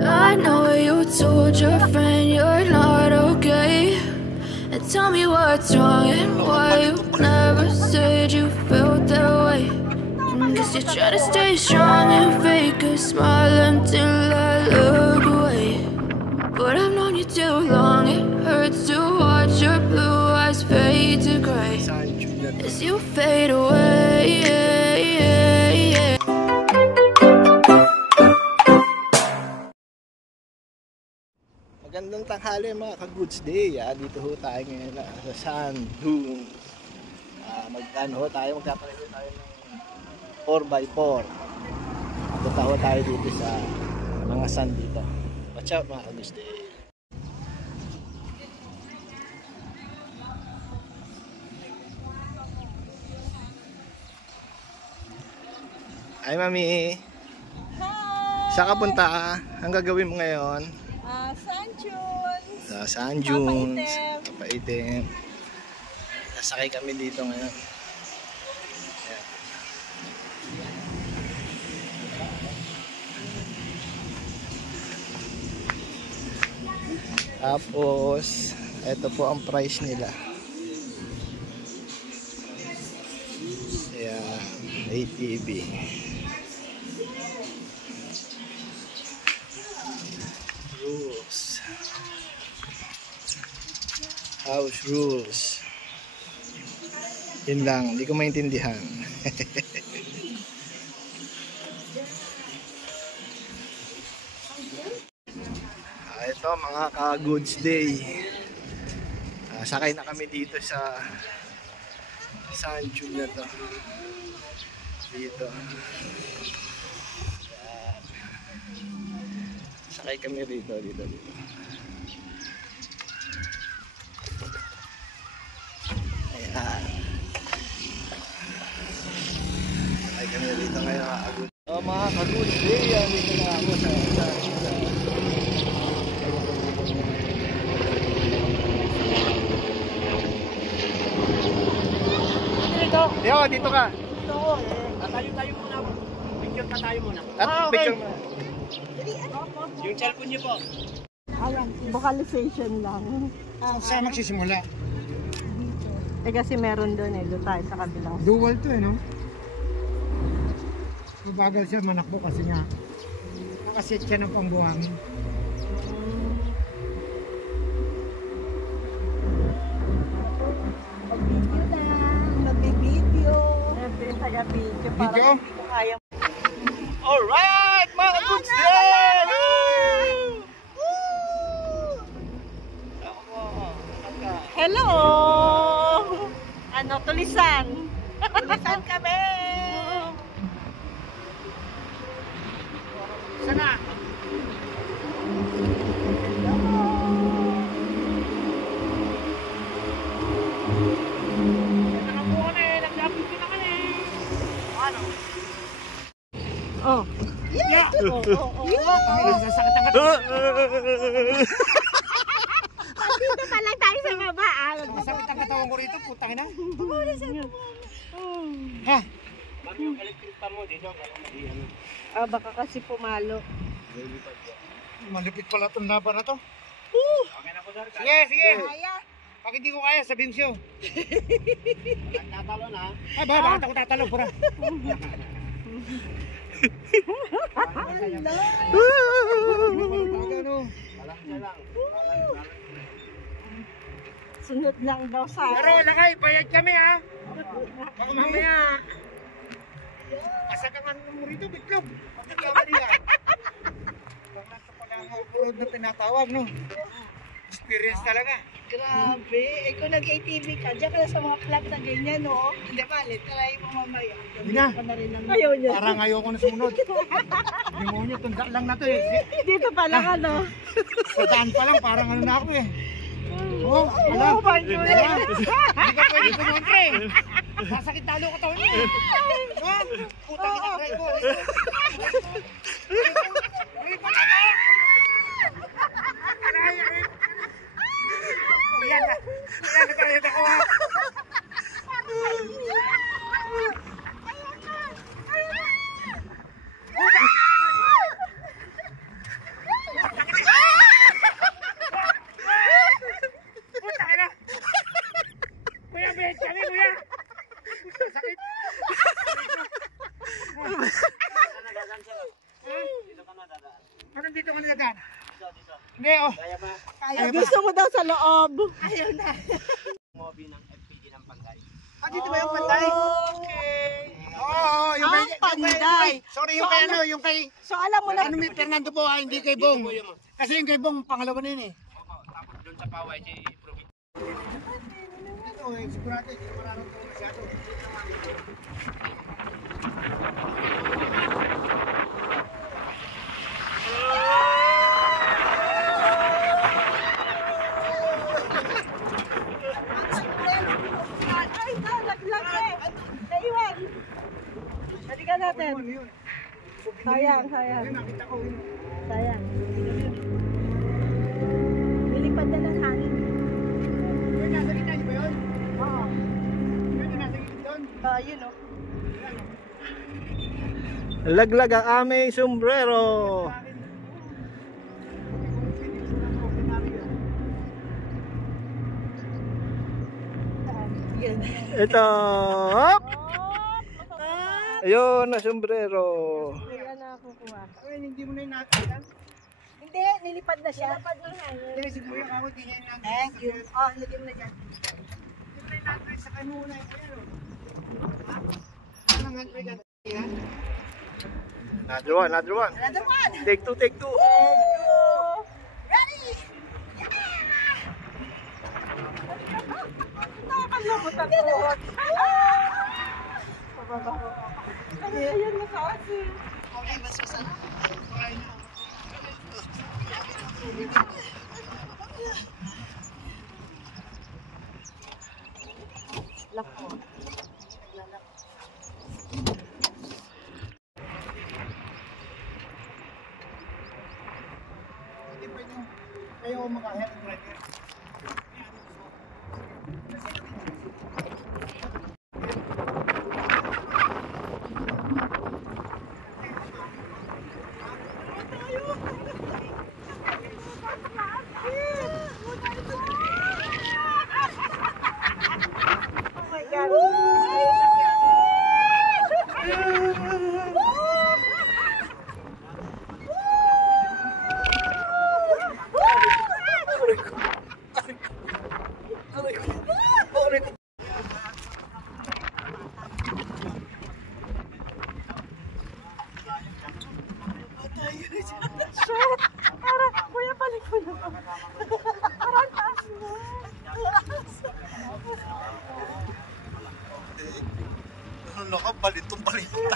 I know you told your friend you're not okay, and tell me what's wrong and why you never said you felt that way. Guess you try to stay strong and fake a smile until I look away. But I've known you too long, it hurts to watch your blue eyes fade to gray as you fade away. Magandang tanghali mga ka-goods day. Dito ho tayo ngayon sa sand dunes. Magkano ho tayo, magkakaroon tayo ng 4x4. Punta ho tayo dito sa mga sand dito. Watch out mga ka-goods day. Hi mami. Hi. Saan ka punta? Ang gagawin mo ngayon? Sand dunes. Sa sand dunes. Papaitim. Sasakay kami dito ngayon. Ayan. Tapos ito po ang price nila. Ayan, ATV. Rules. House rules. Yun lang, hindi ko maintindihan. Ito mga ka-goods day. Sakay na kami dito sa sand dune na to. Dito. Sakay kami dito. Ayan. Sakay kami dito ngayon mga ka-goods. So mga ka-goods day, dito na ako sa dito ka. Dito ako tayo muna. Picture pa tayo muna. Okay. Picture muna. Yung cellphone niyo po. Vocalization lang. Saan magsisimula? Kasi meron doon doon tayo sa kabilang. Dual to no? Mabagal siya manakbo kasi nga nakaset siya ng pambuhangin. Video? Alright, mga goods day! Hello! Tulisan? Tulisan kami! Sana? Oh. Yeah. Oh. Sasakit ang Dito pa lang tayo sa baba. Masakit ang katawan ko rito, putang ina. Ha? Mami, yung electric pa mo dito. Baka kasi pumalo. Malipit pala itong laban na to. Okay na po, sir. Sige. Pag hindi ko kaya, sabihin siyo. Tatalo na. Ay, bakit ako tatalo, pura? Sunod lang daw sa... Pero lakay, bayad kami ha. Baka mamaya. Kasagangan mo rito, bitlog. Bakit kami niya? Baka ito pala ang upload na tinatawag, no? Experience talaga. Grabe. Kung nag-ATV ka, diyan ka na sa mga club na ganyan, no? Hindi ba, try mo mamaya. Hindi na. Ayaw niya. Parang ayaw ko na sumunod. Demonyo, tunda lang na to eh. Dito pala ka, no? Sa daan pa lang, parang ano na ako eh. Oh, alam. Hindi ka pwede kumontre. Sasakit talo ka taon niya. Putang ina, try ko. Yan na. Nagkayot ako ha. Parang dito ka nalagaan. Hindi, oh. Kaya ba? Kaya gusto mo daw sa loob. Ayaw na. Mobi ng FPG ng Panday. Ah, dito ba yung Panday? Okay. Oo, yung kay... Panday. Sorry, yung kay ano, yung kay... So alam mo na. Ano may Fernando po, hindi kay Bong. Kasi yung kay Bong, pangalawa na yun eh. Tapos doon sa Paway, si Provi. Ano eh, sigurado, hindi ko mararamdaman masyado. Ay, nalaglag eh. Naiwan. Balikan natin. Ano yun? Sayang, sayang. Ayun, nakita ko yun. Sayang. Nilipad na ng hangin. Yun, nasa gitna, di ba yun? Oo. Yun, yung nasa gitna doon. Yun o. Laglag ang aming sombrero. Yan. Ito. Hop! Oh, Ayun na sombrero. Wala na kukuha. Ayun, hindi mo na yung nakita. Hindi, nilipad na siya. Nilipad ng hangin. Hindi, siguro yung ako, hindi niya yung nakita. Thank you. Oh, lagyan mo na dyan. Hindi mo na yung nakita sa kanuna. Ayan o. Anong handbrake ka? Yan? Another one, another one. Another one. Take two, take two. Ready? Nakakalabot ang tuhod. Ayan mo sa asin. Okay, mas masarap. Okay na. Lako. Hindi pwede kayo maka-health driver. Oh my God. Shit! Parang, kuya, balik mo na. Parang taas mo. Ano ka? Balitong balitong.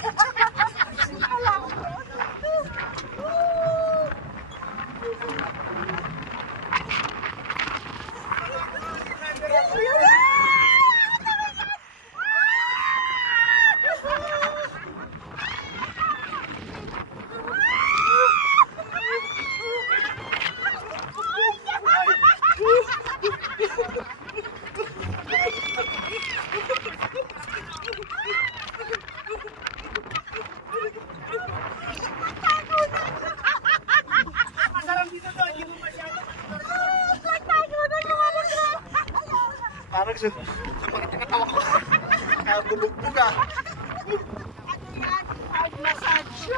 Parang sa pakita-katawa ko. Bubog-bug ah. Massage.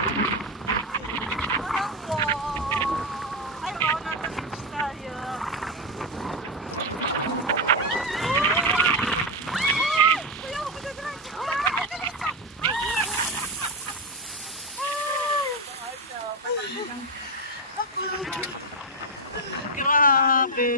Ay, wow, nasa beach tayo. Grabe.